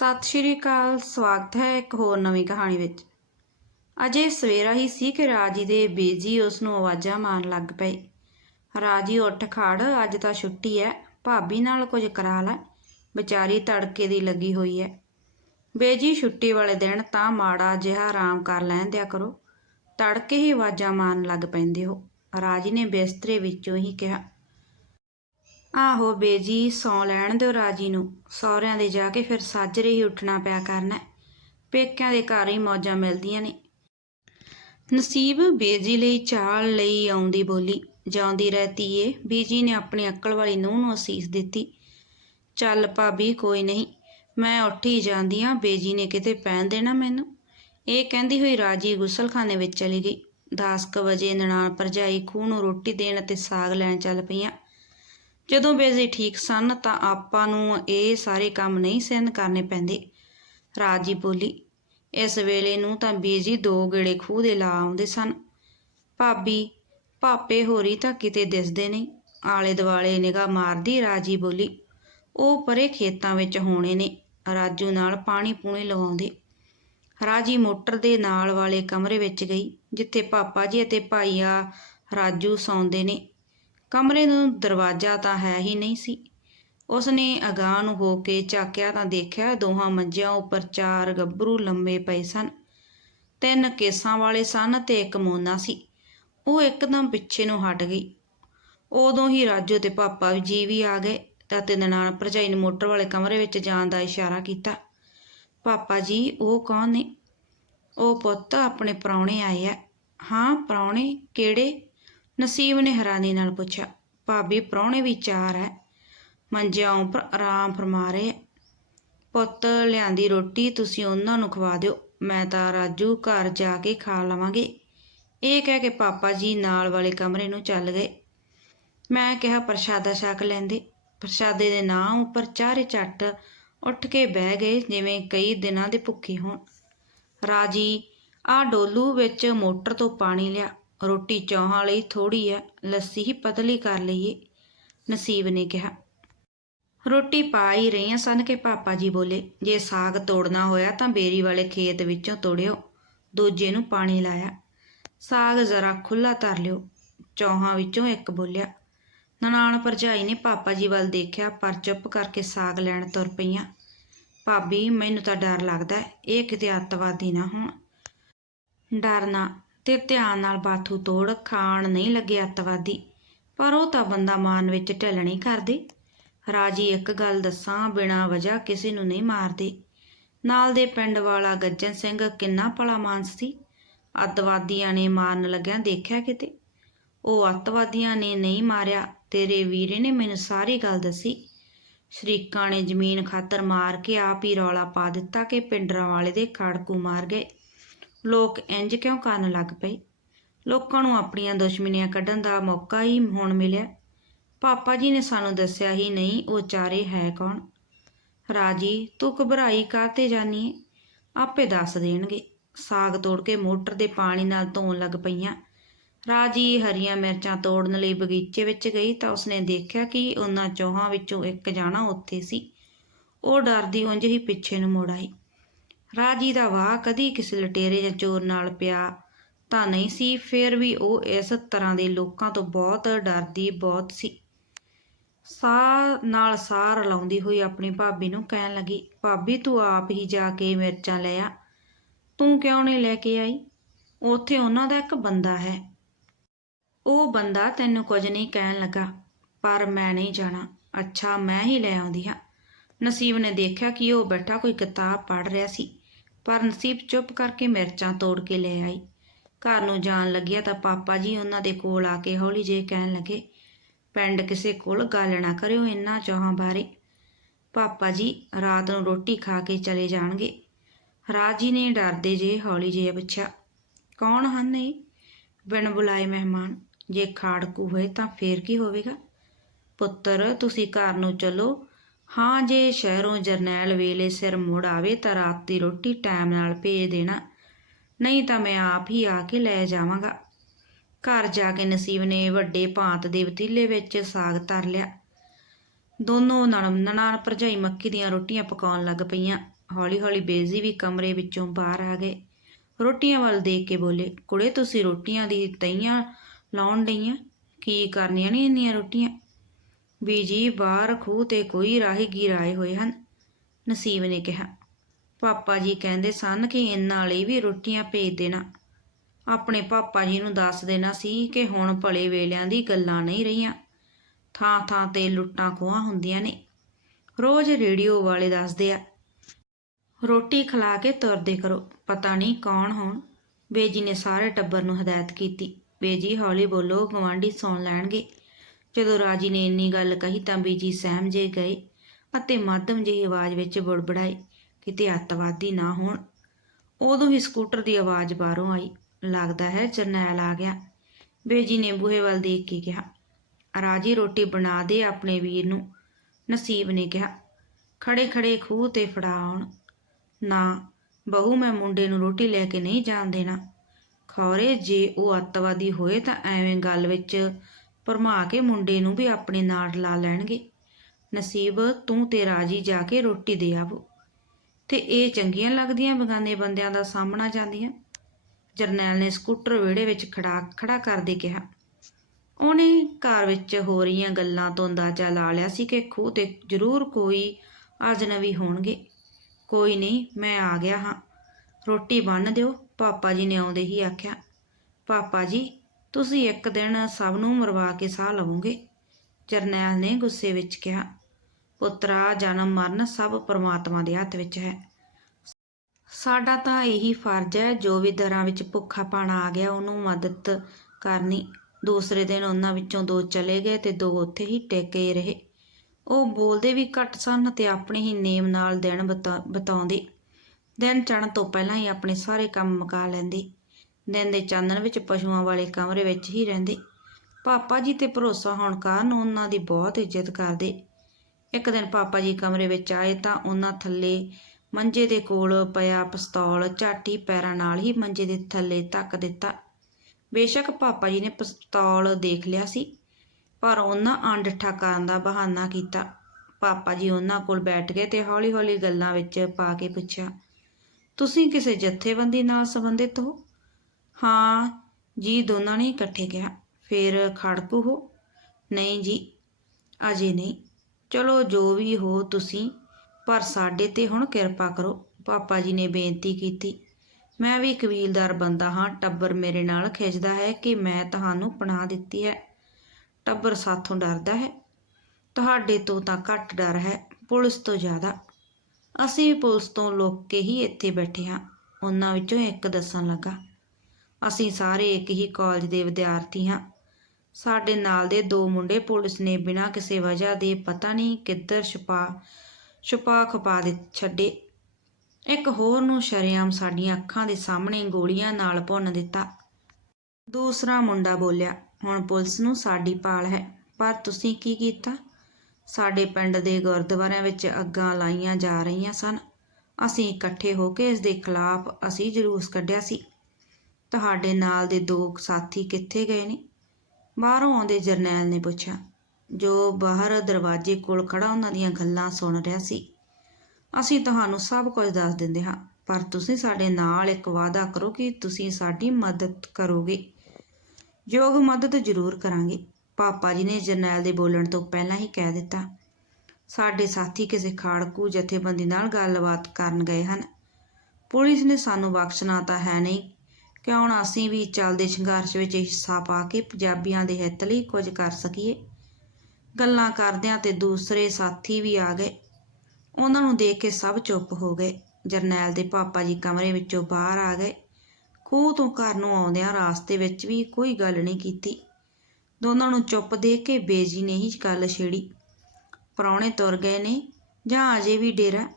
ਸਤਿ ਸ਼੍ਰੀ ਅਕਾਲ, ਸਵਾਗਤ ਹੈ ਇੱਕ ਹੋਰ ਨਵੀਂ ਕਹਾਣੀ ਵਿੱਚ। ਅਜੇ ਸਵੇਰਾ ਹੀ ਸੀ ਕਿ ਰਾਜੀ ਦੇ ਬੀਜੀ ਉਸ ਨੂੰ ਆਵਾਜ਼ਾਂ ਮਾਰਨ ਲੱਗ ਪਈ ਰਾਜੀ ਉੱਠ ਖੜ, ਅੱਜ ਤਾਂ ਛੁੱਟੀ ਹੈ ਭਾਬੀ ਨਾਲ ਕੁਝ ਕਰਾ ਲੈ, ਵਿਚਾਰੀ ਤੜਕੇ ਦੀ ਲੱਗੀ ਹੋਈ ਹੈ ਬੇਜੀ ਛੁੱਟੀ ਵਾਲੇ ਦਿਨ ਤਾਂ ਮਾੜਾ ਜਿਹਾ ਆਰਾਮ ਕਰ ਲੈਣ ਦਿਆ ਕਰੋ। ਤੜਕੇ ਹੀ ਆਵਾਜ਼ਾਂ ਮਾਰਨ ਲੱਗ ਪੈਂਦੇ ਹੋ। ਰਾਜੀ ਨੇ ਬਿਸਤਰੇ ਵਿੱਚੋਂ ਹੀ ਕਿਹਾ ਆਹੋ ਬੇਜੀ, ਸੌ ਲੈਣ ਦਿਓ ਰਾਜੀ ਨੂੰ। ਸਹੁਰਿਆਂ ਦੇ ਜਾ ਕੇ ਫਿਰ ਸਾਜਰੇ ਹੀ ਉੱਠਣਾ ਪਿਆ ਕਰਨਾ। ਪੇਕਿਆਂ ਦੇ ਘਰ ਹੀ ਮੌਜਾਂ ਮਿਲਦੀਆਂ ਨੇ। ਨਸੀਬ ਬੇਜੀ ਲਈ ਚਾਲ ਲਈ ਆਉਂਦੀ ਬੋਲੀ। ਜਾਂਦੀ ਰਹਤੀ ਏ ਬੀਜੀ ਨੇ ਆਪਣੀ ਅਕਲ ਵਾਲੀ ਨੂੰਹ ਨੂੰ ਅਸੀਸ ਦਿੱਤੀ। ਚੱਲ ਭਾਬੀ, ਕੋਈ ਨਹੀਂ, ਮੈਂ ਉੱਠ ਹੀ ਜਾਂਦੀ ਆਂ, ਬੇਜੀ ਨੇ ਕਿਤੇ ਪੈਣ ਦੇਣਾ ਮੈਨੂੰ। ਇਹ ਕਹਿੰਦੀ ਹੋਈ ਰਾਜੀ ਗੁਸਲਖਾਨੇ ਵਿੱਚ ਚਲੀ ਗਈ। 10 ਵਜੇ ਨਨਾਣ ਭਰਜਾਈ ਖੂਹ ਨੂੰ ਰੋਟੀ ਦੇਣ ਅਤੇ ਸਾਗ ਲੈਣ ਚੱਲ ਪਈਆਂ। ਜਦੋਂ ਬੇਜੀ ਠੀਕ ਸਨ ਤਾਂ ਆਪਾਂ ਨੂੰ ਇਹ ਸਾਰੇ ਕੰਮ ਨਹੀਂ ਸਹਿਨ ਕਰਨੇ ਪੈਂਦੇ। ਰਾਜੀ ਬੋਲੀ, ਇਸ ਵੇਲੇ ਨੂੰ ਤਾਂ ਬੀਜੀ ਦੋ ਗੇੜੇ ਖੂਹ ਦੇ ਲਾ ਆਉਂਦੇ ਸਨ। ਭਾਬੀ, ਭਾਪੇ ਹੋਰੀ ਤਾਂ ਕਿਤੇ ਦਿਸਦੇ ਨਹੀਂ। ਆਲੇ ਦੁਆਲੇ ਨਿਗਾਹ ਮਾਰਦੀ ਰਾਜੀ ਬੋਲੀ, ਉਹ ਪਰੇ ਖੇਤਾਂ ਵਿੱਚ ਹੋਣੇ ਨੇ, ਰਾਜੂ ਨਾਲ ਪਾਣੀ ਪੂਣੀ ਲਵਾਉਂਦੇ ਰਾਜੀ ਮੋਟਰ ਦੇ ਨਾਲ ਵਾਲੇ ਕਮਰੇ ਵਿੱਚ ਗਈ, ਜਿੱਥੇ ਪਾਪਾ ਜੀ ਅਤੇ ਭਾਈਆ ਰਾਜੂ ਸੌਂਦੇ ਨੇ। ਕਮਰੇ ਨੂੰ ਦਰਵਾਜ਼ਾ ਤਾਂ ਹੈ ਹੀ ਨਹੀਂ ਸੀ। ਉਸਨੇ ਅਗਾਂਹ ਨੂੰ ਹੋ ਕੇ ਝਾਕਿਆ ਤਾਂ ਦੇਖਿਆ, ਦੋਹਾਂ ਮੰਜਿਆਂ ਉੱਪਰ ਚਾਰ ਗੱਭਰੂ ਲੰਮੇ ਪਏ ਸਨ। ਤਿੰਨ ਕੇਸਾਂ ਵਾਲੇ ਸਨ ਤੇ ਇੱਕ ਮੋਨਾ ਸੀ। ਉਹ ਇੱਕਦਮ ਪਿੱਛੇ ਨੂੰ ਹਟ ਗਈ। ਉਦੋਂ ਹੀ ਰਾਜੂ ਤੇ ਪਾਪਾ ਜੀ ਵੀ ਆ ਗਏ ਤਾਂ ਤੇ ਨਨਾਣ ਭਰਜਾਈ ਨੇ ਮੋਟਰ ਵਾਲੇ ਕਮਰੇ ਵਿੱਚ ਜਾਣ ਦਾ ਇਸ਼ਾਰਾ ਕੀਤਾ। ਪਾਪਾ ਜੀ, ਉਹ ਕੌਣ ਨੇ? ਉਹ ਪੁੱਤ ਆਪਣੇ ਪ੍ਰਾਹੁਣੇ ਆਏ ਆ। ਹਾਂ, ਪ੍ਰਾਹੁਣੇ ਕਿਹੜੇ? ਨਸੀਬ ਨੇ ਹੈਰਾਨੀ ਨਾਲ ਪੁੱਛਿਆ, ਭਾਬੀ, ਪ੍ਰਾਹੁਣੇ ਵੀ ਚਾਰ ਹੈ ਮੰਜਿਆਂ ਉੱਪਰ ਆਰਾਮ ਫਰਮਾ ਰਹੇ ਪੁੱਤ, ਲਿਆਂਦੀ ਰੋਟੀ ਤੁਸੀਂ ਉਹਨਾਂ ਨੂੰ ਖਵਾ ਦਿਓ। ਮੈਂ ਤਾਂ ਰਾਜੂ ਘਰ ਜਾ ਕੇ ਖਾ ਲਵਾਂਗੇ। ਇਹ ਕਹਿ ਕੇ ਪਾਪਾ ਜੀ ਨਾਲ ਵਾਲੇ ਕਮਰੇ ਨੂੰ ਚੱਲ ਗਏ। ਮੈਂ ਕਿਹਾ, ਪ੍ਰਸ਼ਾਦਾ ਛਕ ਲੈਂਦੇ। ਪ੍ਰਸ਼ਾਦੇ ਦੇ ਨਾਂ ਉੱਪਰ ਚਾਰੇ ਚੱਟ ਉੱਠ ਕੇ ਬਹਿ ਗਏ, ਜਿਵੇਂ ਕਈ ਦਿਨਾਂ ਦੇ ਭੁੱਖੇ ਹੋਣ। ਰਾਜੀ ਆ ਡੋਲੂ ਵਿੱਚ ਮੋਟਰ ਤੋਂ ਪਾਣੀ ਲਿਆ। ਰੋਟੀ ਚੌਹਾਂ ਲਈ ਥੋੜੀ ਹੈ, ਲੱਸੀ ਹੀ ਪਤਲੀ ਕਰ ਲਈਏ, ਨਸੀਬ ਨੇ ਕਿਹਾ। ਰੋਟੀ ਪਾ ਹੀ ਰਹੀਆਂ ਸਨ ਕਿ ਪਾਪਾ ਜੀ ਬੋਲੇ, ਜੇ ਸਾਗ ਤੋੜਨਾ ਹੋਇਆ ਤਾਂ ਬੇਰੀ ਵਾਲੇ ਖੇਤ ਵਿੱਚੋਂ ਤੋੜਿਓ, ਦੂਜੇ ਨੂੰ ਪਾਣੀ ਲਾਇਆ। ਸਾਗ ਜ਼ਰਾ ਖੁੱਲਾ ਧਰ ਲਿਓ, ਚੌਹਾਂ ਵਿੱਚੋਂ ਇੱਕ ਬੋਲਿਆ। ਨਨਾਣ ਭਰਜਾਈ ਨੇ ਪਾਪਾ ਜੀ ਵੱਲ ਦੇਖਿਆ, ਪਰ ਚੁੱਪ ਕਰਕੇ ਸਾਗ ਲੈਣ ਤੁਰ ਪਈਆਂ। ਭਾਬੀ, ਮੈਨੂੰ ਤਾਂ ਡਰ ਲੱਗਦਾ ਇਹ ਕਿਤੇ ਅੱਤਵਾਦੀ ਨਾ ਹੋਣ। ਡਰਨਾ ਤੇ ਧਿਆਨ ਨਾਲ ਬਾਥੂ ਤੋੜ, ਖਾਣ ਨਹੀਂ ਲੱਗੇ ਅੱਤਵਾਦੀ। ਪਰ ਉਹ ਤਾਂ ਬੰਦਾ ਮਾਨ ਵਿੱਚ ਢਿੱਲ ਨਹੀਂ ਕਰਦੇ। ਰਾਜੀ ਇੱਕ ਗੱਲ ਦੱਸਾਂ, ਬਿਨਾਂ ਵਜ੍ਹਾ ਕਿਸੇ ਨੂੰ ਨਹੀਂ ਮਾਰਦੇ। ਨਾਲ ਦੇ ਪਿੰਡ ਵਾਲਾ ਗੱਜਨ ਸਿੰਘ ਕਿੰਨਾ ਭਲਾ ਮਾਨਸ ਸੀ। ਅੱਤਵਾਦੀਆਂ ਨੇ ਮਾਰਨ ਲੱਗਿਆ ਦੇਖਿਆ ਕਿਤੇ। ਉਹ ਅੱਤਵਾਦੀਆਂ ਨੇ ਨਹੀਂ ਮਾਰਿਆ। ਤੇਰੇ ਵੀਰੇ ਨੇ ਮੈਨੂੰ ਸਾਰੀ ਗੱਲ ਦੱਸੀ। ਸ਼ਰੀਕਾਂ ਨੇ ਜ਼ਮੀਨ ਖਾਤਰ ਮਾਰ ਕੇ ਆਪ ਹੀ ਰੌਲਾ ਪਾ ਦਿੱਤਾ ਕਿ ਪਿੰਡਰਾਂ ਵਾਲੇ ਦੇ ਖੜਕੂ ਮਾਰ ਗਏ। ਲੋਕ ਇੰਜ ਕਿਉਂ ਕਰਨ ਲੱਗ ਪਏ? ਲੋਕਾਂ ਨੂੰ ਆਪਣੀਆਂ ਦੁਸ਼ਮਣੀਆਂ ਕੱਢਣ ਦਾ ਮੌਕਾ ਹੀ ਹੁਣ ਮਿਲਿਆ। ਪਾਪਾ ਜੀ ਨੇ ਸਾਨੂੰ ਦੱਸਿਆ ਹੀ ਨਹੀਂ, ਉਹ ਚਾਰੇ ਹੈ ਕੌਣ? ਰਾਜੀ, ਤੂੰ ਘਬਰਾਈ ਕਾਤੇ ਜਾਨੀ ਆਪੇ ਦੱਸ ਦੇਣਗੇ। ਸਾਗ ਤੋੜ ਕੇ ਮੋਟਰ ਦੇ ਪਾਣੀ ਨਾਲ ਧੋਣ ਲੱਗ ਪਈਆਂ। ਰਾਜੀ ਹਰੀਆਂ ਮਿਰਚਾਂ ਤੋੜਨ ਲਈ ਬਗੀਚੇ ਵਿੱਚ ਗਈ ਤਾਂ ਉਸਨੇ ਦੇਖਿਆ ਕਿ ਉਹਨਾਂ ਚੋਹਾਂ ਵਿੱਚੋਂ ਇੱਕ ਜਾਣਾ ਉੱਥੇ ਸੀ। ਉਹ ਡਰਦੀ ਉਂਝ ਹੀ ਪਿੱਛੇ ਨੂੰ ਮੁੜ ਆਈ। ਰਾਜੀ ਦਾ ਵਾਹ ਕਦੀ ਕਿਸੇ ਲਟੇਰੇ ਜਾਂ ਚੋਰ ਨਾਲ ਪਿਆ ਤਾਂ ਨਹੀਂ ਸੀ, ਫਿਰ ਵੀ ਉਹ ਇਸ ਤਰ੍ਹਾਂ ਦੇ ਲੋਕਾਂ ਤੋਂ ਬਹੁਤ ਡਰਦੀ, ਬਹੁਤ ਸੀ। ਸਾਹ ਨਾਲ ਸਾਹ ਰਲਾਉਂਦੀ ਹੋਈ ਆਪਣੀ ਭਾਬੀ ਨੂੰ ਕਹਿਣ ਲੱਗੀ, ਭਾਬੀ, ਤੂੰ ਆਪ ਹੀ ਜਾ ਕੇ ਮਿਰਚਾਂ ਲੈ ਆ। ਤੂੰ ਕਿਉਂ ਨਹੀਂ ਲੈ ਕੇ ਆਈ? ਉੱਥੇ ਉਹਨਾਂ ਦਾ ਇੱਕ ਬੰਦਾ ਹੈ। ਉਹ ਬੰਦਾ ਤੈਨੂੰ ਕੁਝ ਨਹੀਂ ਕਹਿਣ ਲੱਗਾ, ਪਰ ਮੈਂ ਨਹੀਂ ਜਾਣਾ। ਅੱਛਾ, ਮੈਂ ਹੀ ਲੈ ਆਉਂਦੀ ਹਾਂ। ਨਸੀਬ ਨੇ ਦੇਖਿਆ ਕਿ ਉਹ ਬੈਠਾ ਕੋਈ ਕਿਤਾਬ ਪੜ੍ਹ ਰਿਹਾ ਸੀ। ਪਰ ਨਸੀਬ ਚੁੱਪ ਕਰਕੇ ਮਿਰਚਾਂ ਤੋੜ ਕੇ ਲੈ ਆਈ। ਘਰ ਨੂੰ ਜਾਣ ਲੱਗਿਆ ਤਾਂ ਪਾਪਾ ਜੀ ਉਹਨਾਂ ਦੇ ਕੋਲ ਆ ਕੇ ਹੌਲੀ ਜਿਹੇ ਕਹਿਣ ਲੱਗੇ, ਪਿੰਡ ਕਿਸੇ ਕੋਲ ਗੱਲ ਨਾ ਕਰਿਓ ਇੰਨਾ ਚੌਹਾਂ ਬਾਰੇ। ਪਾਪਾ ਜੀ ਰਾਤ ਨੂੰ ਰੋਟੀ ਖਾ ਕੇ ਚਲੇ ਜਾਣਗੇ। ਰਾਜੀ ਨੇ ਡਰਦੇ ਜੇ ਹੌਲੀ ਜਿਹੇ ਪੁੱਛਿਆ, ਕੌਣ ਹਨ ਇਹ? ਬਿਨ ਬੁਲਾਏ ਮਹਿਮਾਨ, ਜੇ ਖਾੜਕੂ ਹੋਏ ਤਾਂ ਫੇਰ ਕੀ ਹੋਵੇਗਾ? ਪੁੱਤਰ, ਤੁਸੀਂ ਘਰ ਨੂੰ ਚਲੋ ਹਾਂ ਜੇ ਸ਼ਹਿਰੋਂ ਜਰਨੈਲ ਵੇਲੇ ਸਿਰ ਮੁੜ ਆਵੇ ਤਾਂ ਰਾਤ ਦੀ ਰੋਟੀ ਟਾਈਮ ਨਾਲ ਭੇਜ ਦੇਣਾ। ਨਹੀਂ ਤਾਂ ਮੈਂ ਆਪ ਹੀ ਆ ਕੇ ਲੈ ਜਾਵਾਂਗਾ। ਘਰ ਜਾ ਕੇ ਨਸੀਬ ਨੇ ਵੱਡੇ ਭਾਂਤ ਦੇ ਪਤੀਲੇ ਵਿੱਚ ਸਾਗ ਤਰ ਲਿਆ। ਦੋਨੋਂ ਨਣ ਨਨਾਣ ਭਰਜਾਈ ਮੱਕੀ ਦੀਆਂ ਰੋਟੀਆਂ ਪਕਾਉਣ ਲੱਗ ਪਈਆਂ। ਹੌਲੀ-ਹੌਲੀ ਬੇਜੀ ਵੀ ਕਮਰੇ ਵਿੱਚੋਂ ਬਾਹਰ ਆ ਗਏ। ਰੋਟੀਆਂ ਵੱਲ ਦੇਖ ਕੇ ਬੋਲੇ, ਕੁੜੇ, ਤੁਸੀਂ ਰੋਟੀਆਂ ਦੀ ਤਈਆਂ ਲਾਉਣ ਡਈਆਂ? ਕੀ ਕਰਨੀਆਂ ਨਹੀਂ ਇੰਨੀਆਂ ਰੋਟੀਆਂ? ਬੀਜੀ ਬਾਹਰ ਖੂਹ ਤੇ ਕੋਈ ਰਾਹੀਗੀਰ ਆਏ ਹੋਏ ਹਨ, ਨਸੀਬ ਨੇ ਕਿਹਾ। ਪਾਪਾ ਜੀ ਕਹਿੰਦੇ ਸਨ ਕਿ ਇਹਨਾਂ ਲਈ ਵੀ ਰੋਟੀਆਂ ਭੇਜ ਦੇਣਾ। ਆਪਣੇ ਪਾਪਾ ਜੀ ਨੂੰ ਦੱਸ ਦੇਣਾ ਸੀ ਕਿ ਹੁਣ ਭਲੇ ਵੇਲਿਆਂ ਦੀ ਗੱਲਾਂ ਨਹੀਂ ਰਹੀਆਂ। ਥਾਂ ਥਾਂ ਤੇ ਲੁੱਟਾਂ ਖੋਹਾਂ ਹੁੰਦੀਆਂ ਨੇ। ਰੋਜ਼ ਰੇਡੀਓ ਵਾਲੇ ਦੱਸਦੇ ਆ, ਰੋਟੀ ਖਿਲਾ ਕੇ ਤੁਰਦੇ ਕਰੋ, ਪਤਾ ਨਹੀਂ ਕੌਣ ਹੋਣ। ਬੇਜੀ ਨੇ ਸਾਰੇ ਟੱਬਰ ਨੂੰ ਹਦਾਇਤ ਕੀਤੀ। ਬੇਜੀ ਹੌਲੀ ਬੋਲੋ ਗਵਾਂਢੀ ਸੌਣ ਲੈਣਗੇ। ਜਦੋਂ ਰਾਜੀ ਨੇ ਇੰਨੀ ਗੱਲ ਕਹੀ ਤਾਂ ਬੀਜੀ ਸਹਿਮ ਜੇ ਗਏ ਅਤੇ ਮਾਧਮ ਜਿਹੀ ਆਵਾਜ਼ ਵਿੱਚ ਬੁੜਬੜਾਏ ਕਿਤੇ ਅੱਤਵਾਦੀ ਨਾ ਹੋਣ। ਉਦੋਂ ਹੀ ਸਕੂਟਰ ਦੀ ਆਵਾਜ਼ ਬਾਹਰੋਂ ਆਈ। ਲੱਗਦਾ ਹੈ ਜਰਨੈਲ ਆ ਗਿਆ। ਬੇਜੀ ਨੇ ਬੂਹੇ ਵੱਲ ਦੇਖ ਕੇ ਕਿਹਾ, ਰਾਜੀ, ਰੋਟੀ ਬਣਾ ਦੇ ਆਪਣੇ ਵੀਰ ਨੂੰ। ਨਸੀਬ ਨੇ ਕਿਹਾ, ਖੜੇ ਖੜੇ ਖੂਹ ਤੇ ਫੜਾਉਣ ਨਾ, ਬਹੂ, ਮੈਂ ਮੁੰਡੇ ਨੂੰ ਰੋਟੀ ਲੈ ਕੇ ਨਹੀਂ ਜਾਣ ਦੇਣਾ। ਖੌਰੇ, ਜੇ ਉਹ ਅੱਤਵਾਦੀ ਹੋਏ ਤਾਂ ਐਵੇਂ ਗੱਲ ਵਿੱਚ ਭਰਮਾ ਕੇ ਮੁੰਡੇ ਨੂੰ ਵੀ ਆਪਣੇ ਨਾਲ ਲਾ ਲੈਣਗੇ। ਨਸੀਬ, ਤੂੰ ਤੇ ਰਾਜੀ ਜਾ ਕੇ ਰੋਟੀ ਦੇ ਆਵੋ। ਤੇ ਇਹ ਚੰਗੀਆਂ ਲੱਗਦੀਆਂ ਬਗਾਨੇ ਬੰਦਿਆਂ ਦਾ ਸਾਹਮਣਾ ਜਾਂਦੀਆਂ। ਜਰਨੈਲ ਨੇ ਸਕੂਟਰ ਵਿਹੜੇ ਵਿੱਚ ਖੜਾ ਖੜਾ ਕਰਦੇ ਕਿਹਾ, ਉਹਨੇ ਘਰ ਵਿੱਚ ਹੋ ਰਹੀਆਂ ਗੱਲਾਂ ਤੋਂ ਅੰਦਾਜ਼ਾ ਲਾ ਲਿਆ ਸੀ ਕਿ ਖੂਹ ਤੇ ਜ਼ਰੂਰ ਕੋਈ ਅਜਨਬੀ ਹੋਣਗੇ। ਕੋਈ ਨਹੀਂ, ਮੈਂ ਆ ਗਿਆ ਹਾਂ। ਰੋਟੀ ਬੰਨ ਦਿਓ। ਪਾਪਾ ਜੀ ਨੇ ਆਉਂਦੇ ਹੀ ਆਖਿਆ, ਪਾਪਾ ਜੀ ਤੁਸੀਂ ਇੱਕ ਦਿਨ ਸਭ ਨੂੰ ਮਰਵਾ ਕੇ ਸਾਹ ਲਵੋਗੇ। ਜਰਨੈਲ ਨੇ ਗੁੱਸੇ ਵਿੱਚ ਕਿਹਾ, ਪੁੱਤਰਾ, ਜਨਮ ਮਰਨ ਸਭ ਪਰਮਾਤਮਾ ਦੇ ਹੱਥ ਵਿੱਚ ਹੈ। ਸਾਡਾ ਤਾਂ ਇਹੀ ਫਰਜ਼ ਹੈ, ਜੋ ਵੀ ਦਰਾਂ ਵਿੱਚ ਭੁੱਖਾ ਪਾਣਾ ਆ ਗਿਆ, ਉਹਨੂੰ ਮਦਦ ਕਰਨੀ। ਦੂਸਰੇ ਦਿਨ ਉਹਨਾਂ ਵਿੱਚੋਂ ਦੋ ਚਲੇ ਗਏ ਤੇ ਦੋ ਉੱਥੇ ਹੀ ਟੇਕੇ ਰਹੇ। ਉਹ ਬੋਲਦੇ ਵੀ ਘੱਟ ਸਨ ਤੇ ਆਪਣੇ ਹੀ ਨੇਮ ਨਾਲ ਦਿਨ ਬਤਾ- ਬਿਤਾਉਂਦੇ। ਦਿਨ ਚੜ੍ਹਨ ਤੋਂ ਪਹਿਲਾਂ ਹੀ ਆਪਣੇ ਸਾਰੇ ਕੰਮ ਮੁਕਾ ਲੈਂਦੇ। ਦਿਨ ਦੇ ਚਾਨਣ ਵਿੱਚ ਪਸ਼ੂਆਂ ਵਾਲੇ ਕਮਰੇ ਵਿੱਚ ਹੀ ਰਹਿੰਦੇ। ਪਾਪਾ ਜੀ ਤੇ ਭਰੋਸਾ ਹੋਣ ਕਾਰਨ ਉਹਨਾਂ ਦੀ ਬਹੁਤ ਇੱਜ਼ਤ ਕਰਦੇ। ਇੱਕ ਦਿਨ ਪਾਪਾ ਜੀ ਕਮਰੇ ਵਿੱਚ ਆਏ ਤਾਂ ਉਹਨਾਂ ਥੱਲੇ ਮੰਜੇ ਦੇ ਕੋਲ ਪਿਆ ਪਿਸਤੌਲ ਝਾਟੀ ਪੈਰਾਂ ਨਾਲ ਹੀ ਮੰਜੇ ਦੇ ਥੱਲੇ ਧੱਕ ਦਿੱਤਾ। ਬੇਸ਼ੱਕ ਪਾਪਾ ਜੀ ਨੇ ਪਿਸਤੌਲ ਦੇਖ ਲਿਆ ਸੀ, ਪਰ ਉਹਨਾਂ ਅਣਡਿੱਠਾ ਕਰਨ ਦਾ ਬਹਾਨਾ ਕੀਤਾ। ਪਾਪਾ ਜੀ ਉਹਨਾਂ ਕੋਲ ਬੈਠ ਗਏ ਤੇ ਹੌਲੀ-ਹੌਲੀ ਗੱਲਾਂ ਵਿੱਚ ਪਾ ਕੇ ਪੁੱਛਿਆ, ਤੁਸੀਂ ਕਿਸੇ ਜਥੇਬੰਦੀ ਨਾਲ ਸੰਬੰਧਿਤ ਹੋ? ਹਾਂ ਜੀ, ਦੋਨਾਂ ਨੇ ਇਕੱਠੇ ਕਿਹਾ। ਫਿਰ ਖੜਕੂ ਹੋ ਨਹੀਂ ਜੀ, ਅਜੇ ਨਹੀਂ। ਚਲੋ ਜੋ ਵੀ ਹੋ ਤੁਸੀਂ, ਪਰ ਸਾਡੇ ਤੇ ਹੁਣ ਕਿਰਪਾ ਕਰੋ। ਪਾਪਾ ਜੀ ਨੇ ਬੇਨਤੀ ਕੀਤੀ। ਮੈਂ ਵੀ ਕਬੀਲਦਾਰ ਬੰਦਾ ਹਾਂ। ਟੱਬਰ ਮੇਰੇ ਨਾਲ ਖਿੱਚਦਾ ਹੈ ਕਿ ਮੈਂ ਤੁਹਾਨੂੰ ਪਨਾਹ ਦਿੱਤੀ ਹੈ। ਟੱਬਰ ਸਾਥੋਂ ਡਰਦਾ ਹੈ। ਤੁਹਾਡੇ ਤੋਂ ਤਾਂ ਘੱਟ ਡਰ ਹੈ, ਪੁਲਿਸ ਤੋਂ ਜ਼ਿਆਦਾ। ਅਸੀਂ ਪੁਲਿਸ ਤੋਂ ਲੁੱਕ ਕੇ ਹੀ ਇੱਥੇ ਬੈਠੇ ਹਾਂ। ਉਹਨਾਂ ਵਿੱਚੋਂ ਇੱਕ ਦੱਸਣ ਲੱਗਾ ਅਸੀਂ ਸਾਰੇ ਇੱਕ ਹੀ ਕਾਲਜ ਦੇ ਵਿਦਿਆਰਥੀ ਹਾਂ। ਸਾਡੇ ਨਾਲ ਦੇ ਦੋ ਮੁੰਡੇ ਪੁਲਿਸ ਨੇ ਬਿਨਾਂ ਕਿਸੇ ਵਜ੍ਹਾ ਦੇ ਪਤਾ ਨਹੀਂ ਕਿੱਧਰ ਛੁਪਾ ਛੁਪਾ ਖਪਾ ਦੇ ਛੱਡੇ। ਇੱਕ ਹੋਰ ਨੂੰ ਸ਼ਰੇਆਮ ਸਾਡੀਆਂ ਅੱਖਾਂ ਦੇ ਸਾਹਮਣੇ ਗੋਲੀਆਂ ਨਾਲ ਭੁੰਨ ਦਿੱਤਾ। ਦੂਸਰਾ ਮੁੰਡਾ ਬੋਲਿਆ, ਹੁਣ ਪੁਲਿਸ ਨੂੰ ਸਾਡੀ ਪਾਲ ਹੈ, ਪਰ ਤੁਸੀਂ ਕੀ ਕੀਤਾ? ਸਾਡੇ ਪਿੰਡ ਦੇ ਗੁਰਦੁਆਰਿਆਂ ਵਿੱਚ ਅੱਗਾਂ ਲਾਈਆਂ ਜਾ ਰਹੀਆਂ ਸਨ। ਅਸੀਂ ਇਕੱਠੇ ਹੋ ਕੇ ਇਸ ਦੇ ਖਿਲਾਫ ਅਸੀਂ ਜਲੂਸ ਕੱਢਿਆ ਸੀ। ਤੁਹਾਡੇ ਨਾਲ ਦੇ ਦੋ ਸਾਥੀ ਕਿੱਥੇ ਗਏ ਨੇ? ਬਾਹਰੋਂ ਆਉਂਦੇ ਜਰਨੈਲ ਨੇ ਪੁੱਛਿਆ। ਜੋ ਬਾਹਰ ਦਰਵਾਜ਼ੇ ਕੋਲ ਖੜਾ ਉਹਨਾਂ ਦੀਆਂ ਗੱਲਾਂ ਸੁਣ ਰਿਹਾ ਸੀ। ਅਸੀਂ ਤੁਹਾਨੂੰ ਸਭ ਕੁਝ ਦੱਸ ਦਿੰਦੇ ਹਾਂ, ਪਰ ਤੁਸੀਂ ਸਾਡੇ ਨਾਲ ਇੱਕ ਵਾਅਦਾ ਕਰੋ ਕਿ ਤੁਸੀਂ ਸਾਡੀ ਮਦਦ ਕਰੋਗੇ। ਯੋਗ ਮਦਦ ਜ਼ਰੂਰ ਕਰਾਂਗੇ। ਪਾਪਾ ਜੀ ਨੇ ਜਰਨੈਲ ਦੇ ਬੋਲਣ ਤੋਂ ਪਹਿਲਾਂ ਹੀ ਕਹਿ ਦਿੱਤਾ। ਸਾਡੇ ਸਾਥੀ ਕਿਸੇ ਖਾੜਕੂ ਜਥੇਬੰਦੀ ਨਾਲ ਗੱਲਬਾਤ ਕਰਨ ਗਏ ਹਨ। ਪੁਲਿਸ ਨੇ ਸਾਨੂੰ ਬਖਸ਼ਣਾ ਤਾਂ ਹੈ ਨਹੀਂ ਕਿਉਂ ਨਾ ਅਸੀਂ ਵੀ ਚੱਲਦੇ ਸੰਘਰਸ਼ ਵਿੱਚ ਹਿੱਸਾ ਪਾ ਕੇ ਪੰਜਾਬੀਆਂ ਦੇ ਹਿੱਤ ਲਈ ਕੁਝ ਕਰ ਸਕੀਏ। ਗੱਲਾਂ ਕਰਦਿਆਂ ਤੇ ਦੂਸਰੇ ਸਾਥੀ ਵੀ ਆ ਗਏ। ਉਹਨਾਂ ਨੂੰ ਦੇਖ ਕੇ ਸਭ ਚੁੱਪ ਹੋ ਗਏ। ਜਰਨੈਲ ਦੇ ਪਾਪਾ ਜੀ ਕਮਰੇ ਵਿੱਚੋਂ ਬਾਹਰ ਆ ਗਏ। ਖੂਹ ਤੋਂ ਘਰ ਨੂੰ ਆਉਂਦਿਆਂ ਰਾਸਤੇ ਵਿੱਚ ਵੀ ਕੋਈ ਗੱਲ ਨਹੀਂ ਕੀਤੀ। ਦੋਨਾਂ ਨੂੰ ਚੁੱਪ ਦੇਖ ਕੇ ਬੇਜੀ ਨੇ ਹੀ ਗੱਲ ਛੇੜੀ। ਪ੍ਰਾਹੁਣੇ ਤੁਰ ਗਏ ਨੇ ਜਾਂ ਅਜੇ ਵੀ ਡੇਰਾ?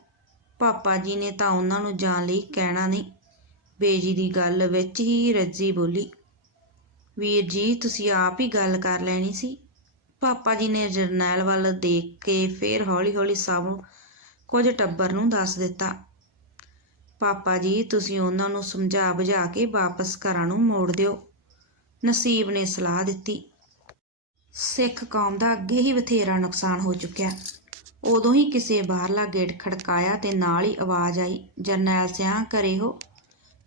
ਪਾਪਾ ਜੀ ਨੇ ਤਾਂ ਉਹਨਾਂ ਨੂੰ ਜਾਣ ਲਈ ਕਹਿਣਾ ਨਹੀਂ। ਬੇਜੀ ਦੀ ਗੱਲ ਵਿੱਚ ਹੀ ਰੱਜੀ ਬੋਲੀ, ਵੀਰ ਜੀ, ਤੁਸੀਂ ਆਪ ਹੀ ਗੱਲ ਕਰ ਲੈਣੀ ਸੀ। ਪਾਪਾ ਜੀ ਨੇ ਜਰਨੈਲ ਵੱਲ ਦੇਖ ਕੇ ਫੇਰ ਹੌਲੀ-ਹੌਲੀ ਸਭ ਕੁਝ ਟੱਬਰ ਨੂੰ ਦੱਸ ਦਿੱਤਾ। ਪਾਪਾ ਜੀ, ਤੁਸੀਂ ਉਹਨਾਂ ਨੂੰ ਸਮਝਾ ਬੁਝਾ ਕੇ ਵਾਪਸ ਘਰਾਂ ਨੂੰ ਮੋੜ ਦਿਓ। ਨਸੀਬ ਨੇ ਸਲਾਹ ਦਿੱਤੀ। ਸਿੱਖ ਕੌਮ ਦਾ ਅੱਗੇ ਹੀ ਬਥੇਰਾ ਨੁਕਸਾਨ ਹੋ ਚੁੱਕਿਆ। ਉਦੋਂ ਹੀ ਕਿਸੇ ਬਾਹਰਲਾ ਗੇਟ ਖੜਕਾਇਆ ਤੇ ਨਾਲ ਹੀ ਆਵਾਜ਼ ਆਈ, ਜਰਨੈਲ ਸਿਆਂ ਕਰੇ ਹੋ।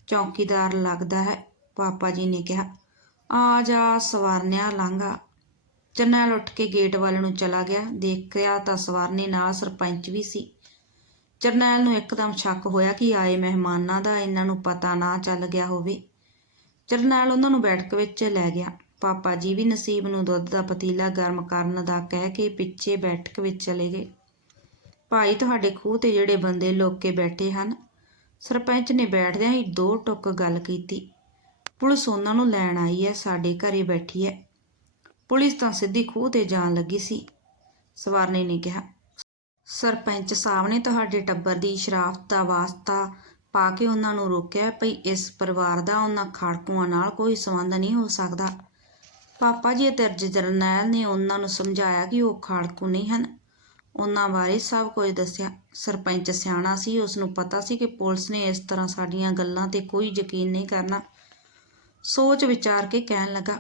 ਚੌਕੀਦਾਰ ਲੱਗਦਾ ਹੈ, ਪਾਪਾ ਜੀ ਨੇ ਕਿਹਾ। ਆ ਜਾ, ਸਵਾਰਨਿਆ ਲਾਂਗਾ ਜਰਨੈਲ ਉੱਠ ਕੇ ਗੇਟ ਵੱਲ ਨੂੰ ਚਲਾ ਗਿਆ। ਦੇਖਿਆ ਤਾਂ ਸਵਾਰਨੇ ਨਾਲ ਸਰਪੰਚ ਵੀ ਸੀ। ਜਰਨੈਲ ਨੂੰ ਇੱਕਦਮ ਸ਼ੱਕ ਹੋਇਆ ਕਿ ਆਏ ਮਹਿਮਾਨਾਂ ਦਾ ਇਹਨਾਂ ਨੂੰ ਪਤਾ ਨਾ ਚੱਲ ਗਿਆ ਹੋਵੇ। ਜਰਨੈਲ ਉਹਨਾਂ ਨੂੰ ਬੈਠਕ ਵਿੱਚ ਲੈ ਗਿਆ। ਪਾਪਾ ਜੀ ਵੀ ਨਸੀਬ ਨੂੰ ਦੁੱਧ ਦਾ ਪਤੀਲਾ ਗਰਮ ਕਰਨ ਦਾ ਕਹਿ ਕੇ ਪਿੱਛੇ ਬੈਠਕ ਵਿੱਚ ਚਲੇ ਗਏ। ਭਾਈ, ਤੁਹਾਡੇ ਖੂਹ ਤੇ ਜਿਹੜੇ ਬੰਦੇ ਲੋਕ ਕੇ ਬੈਠੇ ਹਨ ਸਰਪੰਚ ਨੇ ਬੈਠਦਿਆਂ ਹੀ ਦੋ ਟੁੱਕ ਗੱਲ ਕੀਤੀ। ਪੁਲਿਸ ਉਹਨਾਂ ਨੂੰ ਲੈਣ ਆਈ ਹੈ, ਸਾਡੇ ਘਰੇ ਬੈਠੀ ਹੈ। ਪੁਲਿਸ ਤਾਂ ਸਿੱਧੀ ਖੂਹ ਤੇ ਜਾਣ ਲੱਗੀ ਸੀ, ਸਵਾਰਨੇ ਨੇ ਕਿਹਾ। ਸਰਪੰਚ ਸਾਹਿਬ ਨੇ ਤੁਹਾਡੇ ਟੱਬਰ ਦੀ ਸ਼ਰਾਫਤ ਦਾ ਵਾਸਤਾ ਪਾ ਕੇ ਉਹਨਾਂ ਨੂੰ ਰੋਕਿਆ, ਭਈ ਇਸ ਪਰਿਵਾਰ ਦਾ ਉਹਨਾਂ ਖਾੜਕੂਆਂ ਨਾਲ ਕੋਈ ਸੰਬੰਧ ਨਹੀਂ ਹੋ ਸਕਦਾ। ਪਾਪਾ ਜੀ ਅਤੇ ਜਰਨੈਲ ਨੇ ਉਹਨਾਂ ਨੂੰ ਸਮਝਾਇਆ ਕਿ ਉਹ ਖਾੜਕੂ ਨਹੀਂ ਹਨ। ਉਹਨਾਂ ਬਾਰੇ ਸਭ ਕੁਝ ਦੱਸਿਆ। ਸਰਪੰਚ ਸਿਆਣਾ ਸੀ ਉਸ ਨੂੰ ਪਤਾ ਸੀ ਕਿ ਪੁਲਿਸ ਨੇ ਇਸ ਤਰ੍ਹਾਂ ਸਾਡੀਆਂ ਗੱਲਾਂ ਤੇ ਕੋਈ ਯਕੀਨ ਨਹੀਂ ਕਰਨਾ। ਸੋਚ ਵਿਚਾਰ ਕੇ ਕਹਿਣ ਲੱਗਾ,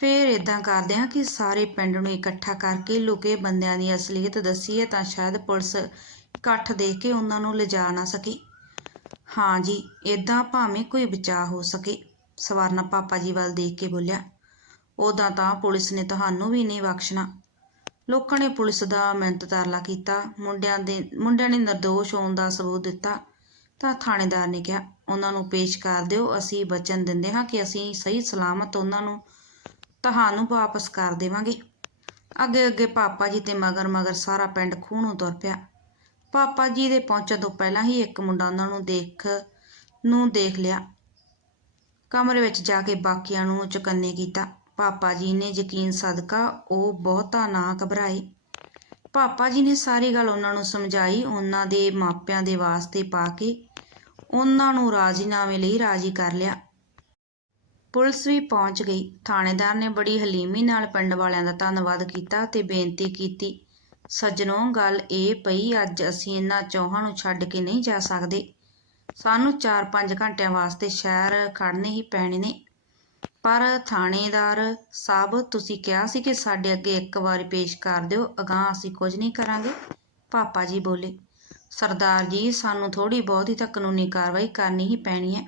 ਫੇਰ ਇਦਾਂ ਕਰਦੇ ਹਾਂ ਕਿ ਸਾਰੇ ਪਿੰਡ ਨੂੰ ਇਕੱਠਾ ਕਰਕੇ ਲੁਕੇ ਬੰਦਿਆਂ ਦੀ ਅਸਲੀਅਤ ਦੱਸੀਏ ਤਾਂ ਸ਼ਾਇਦ ਪੁਲਿਸ ਇਕੱਠ ਦੇਖ ਕੇ ਉਹਨਾਂ ਨੂੰ ਲਿਜਾ ਨਾ ਸਕੇ। ਹਾਂ ਜੀ ਇਦਾਂ ਭਾਵੇਂ ਕੋਈ ਬਚਾਅ ਹੋ ਸਕੇ ਸਵਰਨਾ ਪਾਪਾ ਜੀ ਵੱਲ ਦੇਖ ਕੇ ਬੋਲਿਆ। ਉਦਾਂ ਤਾਂ ਪੁਲਿਸ ਨੇ ਤੁਹਾਨੂੰ ਵੀ ਨਹੀਂ ਬਖਸ਼ਣਾ। ਲੋਕਾਂ ਨੇ ਪੁਲਿਸ ਦਾ ਮਿਹਨਤ ਤਰਲਾ ਕੀਤਾ। ਮੁੰਡਿਆਂ ਦੇ, ਮੁੰਡਿਆਂ ਨੇ ਨਿਰਦੋਸ਼ ਹੋਣ ਦਾ ਸਬੂਤ ਦਿੱਤਾ। ਤਾਂ ਥਾਣੇਦਾਰ ਨੇ ਕਿਹਾ, ਉਹਨਾਂ ਨੂੰ ਪੇਸ਼ ਕਰ ਦਿਓ, ਅਸੀਂ ਵਚਨ ਦਿੰਦੇ ਹਾਂ ਕਿ ਅਸੀਂ ਸਹੀ ਸਲਾਮਤ ਉਹਨਾਂ ਨੂੰ ਤੁਹਾਨੂੰ ਵਾਪਸ ਕਰ ਦੇਵਾਂਗੇ। ਅੱਗੇ ਅੱਗੇ ਪਾਪਾ ਜੀ ਤੇ ਮਗਰ ਮਗਰ ਸਾਰਾ ਪਿੰਡ ਖੂਹ ਨੂੰ ਤੁਰ ਪਿਆ। ਪਾਪਾ ਜੀ ਦੇ ਪਹੁੰਚਣ ਤੋਂ ਪਹਿਲਾਂ ਹੀ ਇੱਕ ਮੁੰਡਾ ਉਹਨਾਂ ਨੂੰ ਦੇਖ ਨੂੰ ਦੇਖ ਲਿਆ। ਕਮਰੇ ਵਿੱਚ ਜਾ ਕੇ ਬਾਕੀਆਂ ਨੂੰ ਚੁਕੰਨੇ ਕੀਤਾ। ਪਾਪਾ ਜੀ ਨੇ ਯਕੀਨ ਸਦਕਾ, ਉਹ ਬਹੁਤਾ ਨਾ ਘਬਰਾਏ। ਪਾਪਾ ਜੀ ਨੇ ਸਾਰੀ ਗੱਲ ਉਹਨਾਂ ਨੂੰ ਸਮਝਾਈ, ਉਹਨਾਂ ਦੇ ਮਾਪਿਆਂ ਦੇ ਵਾਸਤੇ ਪਾ ਕੇ ਉਹਨਾਂ ਨੂੰ ਰਾਜ਼ੀਨਾਮੇ ਲਈ ਰਾਜ਼ੀ ਕਰ ਲਿਆ। ਪੁਲਿਸ ਵੀ ਪਹੁੰਚ ਗਈ। ਥਾਣੇਦਾਰ ਨੇ ਬੜੀ ਹਲੀਮੀ ਨਾਲ ਪਿੰਡ ਵਾਲਿਆਂ ਦਾ ਧੰਨਵਾਦ ਕੀਤਾ ਤੇ ਬੇਨਤੀ ਕੀਤੀ। ਸੱਜਣੋ, ਗੱਲ ਇਹ ਪਈ, ਅੱਜ ਅਸੀਂ ਇਹਨਾਂ ਚੌਹਾਂ ਨੂੰ ਛੱਡ ਕੇ ਨਹੀਂ ਜਾ ਸਕਦੇ। ਸਾਨੂੰ 4-5 ਘੰਟਿਆਂ ਵਾਸਤੇ ਸ਼ਹਿਰ ਖੜਨੇ ਹੀ ਪੈਣੇ ਨੇ। ਪਰ ਥਾਣੇਦਾਰ ਸਾਹਿਬ, ਤੁਸੀਂ ਕਿਹਾ ਸੀ ਕਿ ਸਾਡੇ ਅੱਗੇ ਇੱਕ ਵਾਰੀ ਪੇਸ਼ ਕਰ ਦਿਓ, ਅਗਾਂਹ ਅਸੀਂ ਕੁਝ ਨਹੀਂ ਕਰਾਂਗੇ। ਪਾਪਾ ਜੀ ਬੋਲੇ, ਸਰਦਾਰ ਜੀ, ਸਾਨੂੰ ਥੋੜੀ ਬਹੁਤੀ ਤਾਂ ਕਾਨੂੰਨੀ ਕਾਰਵਾਈ ਕਰਨੀ ਹੀ ਪੈਣੀ ਹੈ।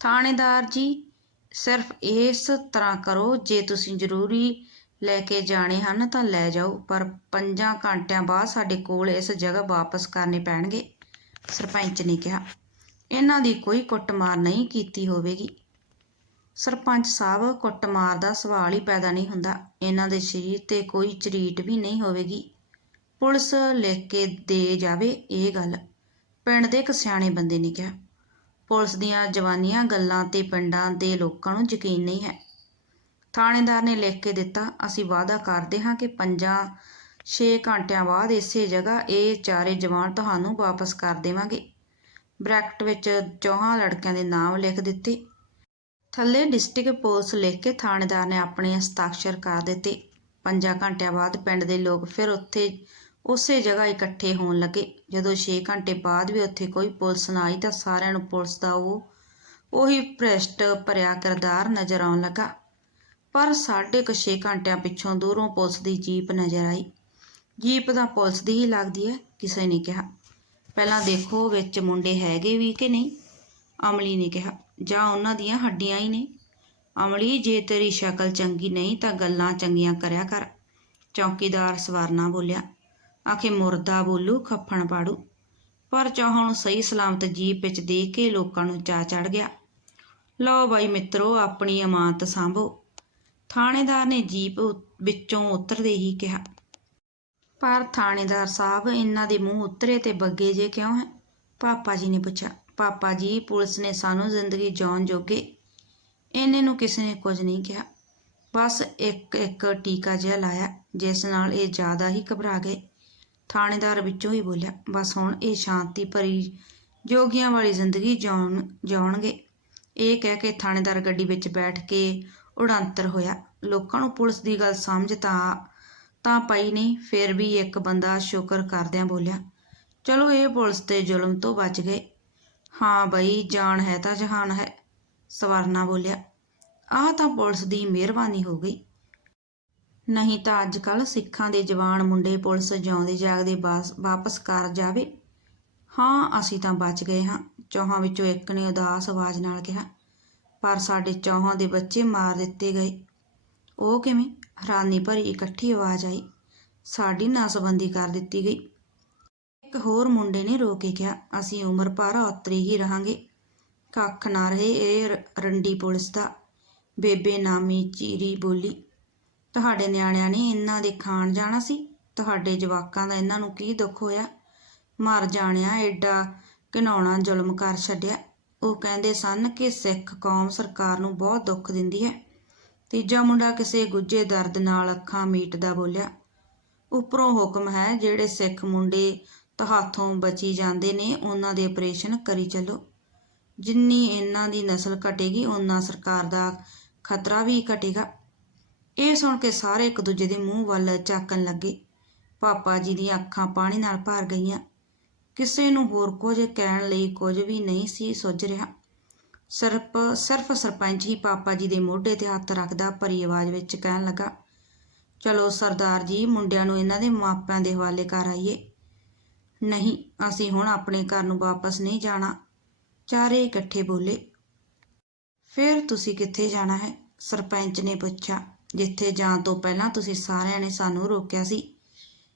ਥਾਣੇਦਾਰ ਜੀ, ਸਿਰਫ ਇਸ ਤਰ੍ਹਾਂ ਕਰੋ, ਜੇ ਤੁਸੀਂ ਜ਼ਰੂਰੀ ਲੈ ਕੇ ਜਾਣੇ ਹਨ ਤਾਂ ਲੈ ਜਾਓ, ਪਰ ਪੰਜਾਂ ਘੰਟਿਆਂ ਬਾਅਦ ਸਾਡੇ ਕੋਲ ਇਸ ਜਗ੍ਹਾ ਵਾਪਸ ਕਰਨੇ ਪੈਣਗੇ। ਸਰਪੰਚ ਨੇ ਕਿਹਾ, ਇਹਨਾਂ ਦੀ ਕੋਈ ਕੁੱਟਮਾਰ ਨਹੀਂ ਕੀਤੀ ਹੋਵੇਗੀ। ਸਰਪੰਚ ਸਾਹਿਬ ਕੁੱਟਮਾਰ ਦਾ ਸਵਾਲ ਹੀ ਪੈਦਾ ਨਹੀਂ ਹੁੰਦਾ। ਇਹਨਾਂ ਦੇ ਸਰੀਰ ਤੇ ਕੋਈ ਚਰੀਟ ਵੀ ਨਹੀਂ ਹੋਵੇਗੀ। ਪੁਲਿਸ ਲਿਖ ਕੇ ਦੇ ਜਾਵੇ ਇਹ ਗੱਲ। ਪਿੰਡ ਦੇ ਇੱਕ ਸਿਆਣੇ ਬੰਦੇ ਨੇ ਕਿਹਾ, ਪੁਲਿਸ ਦੀਆਂ ਜਵਾਨੀਆਂ ਗੱਲਾਂ ਤੇ ਪਿੰਡਾਂ ਦੇ ਲੋਕਾਂ ਨੂੰ ਯਕੀਨ ਨਹੀਂ ਹੈ। ਥਾਣੇਦਾਰ ਨੇ ਲਿਖ ਕੇ ਦਿੱਤਾ, ਅਸੀਂ ਵਾਅਦਾ ਕਰਦੇ ਹਾਂ ਕਿ ਪੰਜਾਂ 6 ਘੰਟਿਆਂ ਬਾਅਦ ਇਸੇ ਜਗ੍ਹਾ ਇਹ ਚਾਰੇ ਜਵਾਨ ਤੁਹਾਨੂੰ ਵਾਪਸ ਕਰ ਦੇਵਾਂਗੇ। ਬ੍ਰੈਕਟ ਵਿੱਚ ਚੌਹਾਂ ਲੜਕਿਆਂ ਦੇ ਨਾਮ ਲਿਖ ਦਿੱਤੇ। ਥੱਲੇ ਡਿਸਟ੍ਰਿਕਟ ਪੁਲਿਸ ਲਿਖ ਕੇ ਥਾਣੇਦਾਰ ਨੇ ਆਪਣੇ ਹਸਤਾਖਰ ਕਰ ਦਿੱਤੇ। ਪੰਜਾਂ ਘੰਟਿਆਂ ਬਾਅਦ ਪਿੰਡ ਦੇ ਲੋਕ ਫਿਰ ਉੱਥੇ ਉਸੇ ਜਗ੍ਹਾ ਇਕੱਠੇ ਹੋਣ ਲੱਗੇ। ਜਦੋਂ 6 ਘੰਟੇ ਬਾਅਦ ਵੀ ਉੱਥੇ ਕੋਈ ਪੁਲਿਸ ਨਾ ਆਈ ਤਾਂ ਸਾਰਿਆਂ ਨੂੰ ਪੁਲਿਸ ਦਾ ਉਹ, ਉਹੀ ਭ੍ਰਿਸ਼ਟ ਭਰਿਆ ਕਿਰਦਾਰ ਨਜ਼ਰ ਆਉਣ ਲੱਗਾ। ਪਰ ਸਾਢੇ ਕੁ 6 ਘੰਟਿਆਂ ਪਿੱਛੋਂ ਦੂਰੋਂ ਪੁਲਿਸ ਦੀ ਜੀਪ ਨਜ਼ਰ ਆਈ। ਜੀਪ ਤਾਂ ਪੁਲਿਸ ਦੀ ਹੀ ਲੱਗਦੀ ਹੈ, ਕਿਸੇ ਨੇ ਕਿਹਾ। ਪਹਿਲਾਂ ਦੇਖੋ ਵਿੱਚ ਮੁੰਡੇ ਹੈਗੇ ਵੀ ਕਿ ਨਹੀਂ। ਅਮਲੀ ਨੇ ਕਿਹਾ, ਜਾਂ ਉਹਨਾਂ ਦੀਆਂ ਹੱਡੀਆਂ ਹੀ ਨੇ? ਅਮਲੀ, ਜੇ ਤੇਰੀ ਸ਼ਕਲ ਚੰਗੀ ਨਹੀਂ ਤਾਂ ਗੱਲਾਂ ਚੰਗੀਆਂ ਕਰਿਆ ਕਰ। ਚੌਕੀਦਾਰ ਸਵਾਰਨਾ ਬੋਲਿਆ, ਆਖੇ ਮੁਰਦਾ ਬੋਲੂ, ਖੱਫਣ ਪਾੜੂ। ਪਰ ਚਾਹੋਂ ਨੂੰ ਸਹੀ ਸਲਾਮਤ ਜੀਪ ਵਿੱਚ ਦੇ ਕੇ ਲੋਕਾਂ ਨੂੰ ਚਾ ਚੜ ਗਿਆ। ਲਓ ਬਾਈ ਮਿੱਤਰੋ, ਆਪਣੀ ਅਮਾਨਤ ਸੰਭੋ। ਥਾਣੇਦਾਰ ਨੇ ਜੀਪ ਵਿੱਚੋਂ ਉਤਰਦੇ ਹੀ ਕਿਹਾ, ਪਰ ਥਾਣੇਦਾਰ ਸਾਹਿਬ, ਇਹਨਾਂ ਦੇ ਮੂੰਹ ਉਤਰੇ ਤੇ ਬੱਗੇ ਜੇ ਕਿਉਂ ਹੈ? ਪਾਪਾ ਜੀ ਨੇ ਪੁੱਛਿਆ ਪਾਪਾ ਜੀ, ਪੁਲਿਸ ਨੇ ਸਾਨੂੰ ਜ਼ਿੰਦਗੀ ਜਿਉਣ ਜੋਗੇ ਇਹਨੇ ਨੂੰ ਕਿਸੇ ਨੇ ਕੁਝ ਨਹੀਂ ਕਿਹਾ। ਬਸ ਇੱਕ ਇੱਕ ਟੀਕਾ ਜਿਹਾ ਲਾਇਆ, ਜਿਸ ਨਾਲ ਇਹ ਜ਼ਿਆਦਾ ਹੀ ਘਬਰਾ ਗਏ। ਥਾਣੇਦਾਰ ਵਿੱਚੋਂ ਹੀ ਬੋਲਿਆ, ਬਸ ਹੁਣ ਇਹ ਸ਼ਾਂਤੀ ਭਰੀ ਜੋਗੀਆਂ ਵਾਲੀ ਜ਼ਿੰਦਗੀ ਜਿਉਣ, ਜਿਉਣਗੇ। ਇਹ ਕਹਿ ਕੇ ਥਾਣੇਦਾਰ ਗੱਡੀ ਵਿੱਚ ਬੈਠ ਕੇ ਉਡਾਂਤਰ ਹੋਇਆ। ਲੋਕਾਂ ਨੂੰ ਪੁਲਿਸ ਦੀ ਗੱਲ ਸਮਝ ਤਾਂ ਤਾਂ ਪਈ ਨਹੀਂ, ਫਿਰ ਵੀ ਇੱਕ ਬੰਦਾ ਸ਼ੁਕਰ ਕਰਦਿਆਂ ਬੋਲਿਆ, ਚਲੋ ਇਹ ਪੁਲਿਸ ਤੇ ਜ਼ੁਲਮ ਤੋਂ ਬਚ ਗਏ। ਹਾਂ ਬਈ, ਜਾਨ ਹੈ ਤਾਂ ਜਹਾਨ ਹੈ ਸਵਰਨਾ ਬੋਲਿਆ। ਆਹ ਤਾਂ ਪੁਲਿਸ ਦੀ ਮਿਹਰਬਾਨੀ ਹੋ ਗਈ। ਨਹੀਂ ਤਾਂ ਅੱਜ ਕੱਲ ਸਿੱਖਾਂ ਦੇ ਜਵਾਨ ਮੁੰਡੇ ਪੁਲਿਸ ਜਿਉਂਦੇ ਜਾਗਦੇ ਬਾਸ- ਵਾਪਸ ਕਰ ਜਾਵੇ। ਹਾਂ, ਅਸੀਂ ਤਾਂ ਬਚ ਗਏ ਹਾਂ, ਚੌਹਾਂ ਵਿੱਚੋਂ ਇੱਕ ਨੇ ਉਦਾਸ ਆਵਾਜ਼ ਨਾਲ ਕਿਹਾ, ਪਰ ਸਾਡੇ ਚੌਹਾਂ ਦੇ ਬੱਚੇ ਮਾਰ ਦਿੱਤੇ ਗਏ। ਉਹ ਕਿਵੇਂ? ਹੈਰਾਨੀ ਭਰੀ ਇਕੱਠੀ ਆਵਾਜ਼ ਆਈ। ਸਾਡੀ ਨਾਸਬੰਦੀ ਕਰ ਦਿੱਤੀ ਗਈ। ਇੱਕ ਹੋਰ ਮੁੰਡੇ ਨੇ ਰੋ ਕੇ ਕਿਹਾ, ਅਸੀਂ ਉਮਰ ਭਰ ਔਤਰੀ ਹੀ ਰਹਾਂਗੇ। ਕੱਖ ਨਾ ਰਹੇ ਇਹ ਰੰਡੀ ਪੁਲਿਸ ਦਾ। ਬੇਬੇ ਨਾਮੀ ਚੀਰੀ ਬੋਲੀ, ਤੁਹਾਡੇ ਨਿਆਣਿਆਂ ਨੇ ਇਹਨਾਂ ਦੇ ਖਾਣ ਜਾਣਾ ਸੀ? ਤੁਹਾਡੇ ਜਵਾਕਾਂ ਦਾ ਇਹਨਾਂ ਨੂੰ ਕੀ ਦੁੱਖ ਹੋਇਆ? ਮਰ ਜਾਣਿਆ ਐਡਾ ਘਿਨਾਉਣਾ ਜ਼ੁਲਮ ਕਰ ਛੱਡਿਆ। ਉਹ ਕਹਿੰਦੇ ਸਨ ਕਿ ਸਿੱਖ ਕੌਮ ਸਰਕਾਰ ਨੂੰ ਬਹੁਤ ਦੁੱਖ ਦਿੰਦੀ ਹੈ। ਤੀਜਾ ਮੁੰਡਾ ਕਿਸੇ ਗੁੱਜੇ ਦਰਦ ਨਾਲ ਅੱਖਾਂ ਮੀਟਦਾ ਬੋਲਿਆ, ਉੱਪਰੋਂ ਹੁਕਮ ਹੈ ਜਿਹੜੇ ਸਿੱਖ ਮੁੰਡੇ ਤਾਂ ਹੱਥੋਂ ਬਚੀ ਜਾਂਦੇ ਨੇ, ਉਹਨਾਂ ਦੇ ਆਪਰੇਸ਼ਨ ਕਰੀ ਚੱਲੋ। ਜਿੰਨੀ ਇਹਨਾਂ ਦੀ ਨਸਲ ਘਟੇਗੀ, ਓਨਾ ਸਰਕਾਰ ਦਾ ਖਤਰਾ ਵੀ ਘਟੇਗਾ। ਇਹ ਸੁਣ ਕੇ ਸਾਰੇ ਇੱਕ ਦੂਜੇ ਦੇ ਮੂੰਹ ਵੱਲ ਝਾਕਣ ਲੱਗੇ। ਪਾਪਾ ਜੀ ਦੀਆਂ ਅੱਖਾਂ ਪਾਣੀ ਨਾਲ ਭਰ ਗਈਆਂ। ਕਿਸੇ ਨੂੰ ਹੋਰ ਕੁਝ ਕਹਿਣ ਲਈ ਕੁਝ ਵੀ ਨਹੀਂ ਸੀ ਸੁੱਝ ਰਿਹਾ। ਸਿਰਫ ਸਿਰਫ ਸਰਪੰਚ ਹੀ ਪਾਪਾ ਜੀ ਦੇ ਮੋਢੇ ਤੇ ਹੱਥ ਰੱਖਦਾ ਭਰੀ ਆਵਾਜ਼ ਵਿੱਚ ਕਹਿਣ ਲੱਗਾ, ਚਲੋ ਸਰਦਾਰ ਜੀ, ਮੁੰਡਿਆਂ ਨੂੰ ਇਹਨਾਂ ਦੇ ਮਾਪਿਆਂ ਦੇ ਹਵਾਲੇ ਕਰ ਆਈਏ। ਨਹੀਂ, ਅਸੀਂ ਹੁਣ ਆਪਣੇ ਘਰ ਨੂੰ ਵਾਪਸ ਨਹੀਂ ਜਾਣਾ। ਚਾਰੇ ਇਕੱਠੇ ਬੋਲੇ, ਫਿਰ ਤੁਸੀਂ ਕਿੱਥੇ ਜਾਣਾ ਹੈ? ਸਰਪੰਚ ਨੇ ਪੁੱਛਿਆ, ਜਿੱਥੇ ਜਾਣ ਤੋਂ ਪਹਿਲਾਂ ਤੁਸੀਂ ਸਾਰਿਆਂ ਨੇ ਸਾਨੂੰ ਰੋਕਿਆ ਸੀ।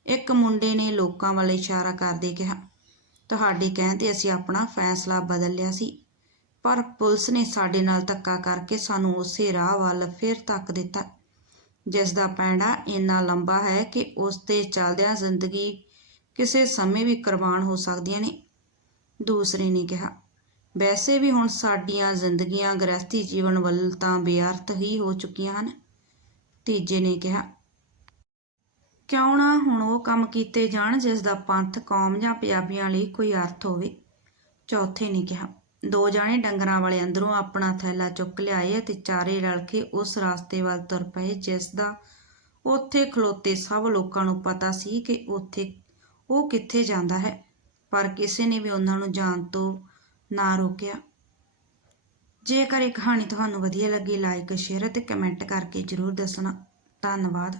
ਇੱਕ ਮੁੰਡੇ ਨੇ ਲੋਕਾਂ ਵੱਲ ਇਸ਼ਾਰਾ ਕਰਦੇ ਕਿਹਾ, ਤੁਹਾਡੇ ਕਹਿਣ ਤੇ ਅਸੀਂ ਆਪਣਾ ਫੈਸਲਾ ਬਦਲ ਲਿਆ ਸੀ, ਪਰ ਪੁਲਿਸ ਨੇ ਸਾਡੇ ਨਾਲ ਧੱਕਾ ਕਰਕੇ ਸਾਨੂੰ ਉਸੇ ਰਾਹ ਵੱਲ ਫਿਰ ਧੱਕ ਦਿੱਤਾ। ਜਿਸ ਦਾ ਪੈਂਡਾ ਇੰਨਾ ਲੰਬਾ ਹੈ ਕਿ ਉਸ ਤੇ ਚੱਲਦਿਆਂ ਜ਼ਿੰਦਗੀ ਕਿਸੇ ਸਮੇਂ ਵੀ ਕੁਰਬਾਨ ਹੋ ਸਕਦੀਆਂ ਨੇ। ਦੂਸਰੇ ਨੇ ਕਿਹਾ, ਵੈਸੇ ਵੀ ਹੁਣ ਸਾਡੀਆਂ ਜ਼ਿੰਦਗੀਆਂ ਗ੍ਰਸਤੀ ਜੀਵਨ ਵੱਲ ਤਾਂ ਬੇਅਰਥ ਹੀ ਹੋ ਚੁੱਕੀਆਂ ਹਨ। ਤੀਜੇ ਨੇ ਕਿਹਾ, ਕਿਉਂ ਨਾ ਹੁਣ ਉਹ ਕੰਮ ਕੀਤੇ ਜਾਣ ਜਿਸ ਦਾ ਪੰਥ, ਕੌਮ ਜਾਂ ਪੰਜਾਬੀਆਂ ਲਈ ਕੋਈ ਅਰਥ ਹੋਵੇ। ਚੌਥੇ ਨੇ ਕਿਹਾ, ਦੋ ਜਾਣੇ ਡੰਗਰਾਂ ਵਾਲੇ ਅੰਦਰੋਂ ਆਪਣਾ ਥੈਲਾ ਚੁੱਕ ਲਿਆਏ ਅਤੇ ਚਾਰੇ ਰਲ ਕੇ ਉਸ ਰਾਸਤੇ ਵੱਲ ਤੁਰ ਪਏ, ਜਿਸ ਦਾ ਉੱਥੇ ਖਲੋਤੇ ਸਭ ਲੋਕਾਂ ਨੂੰ ਪਤਾ ਸੀ ਕਿ ਉੱਥੇ ਉਹ ਕਿੱਥੇ ਜਾਂਦਾ ਹੈ? ਪਰ ਕਿਸੇ ਨੇ ਵੀ ਉਹਨਾਂ ਨੂੰ ਜਾਣ ਤੋਂ ਨਾ ਰੋਕਿਆ। ਜੇਕਰ ਇਹ ਕਹਾਣੀ ਤੁਹਾਨੂੰ ਵਧੀਆ ਲੱਗੀ ਲਾਈਕ ਸ਼ੇਅਰ ਅਤੇ ਕਮੈਂਟ ਕਰਕੇ ਜਰੂਰ ਦੱਸਣਾ। ਧੰਨਵਾਦ।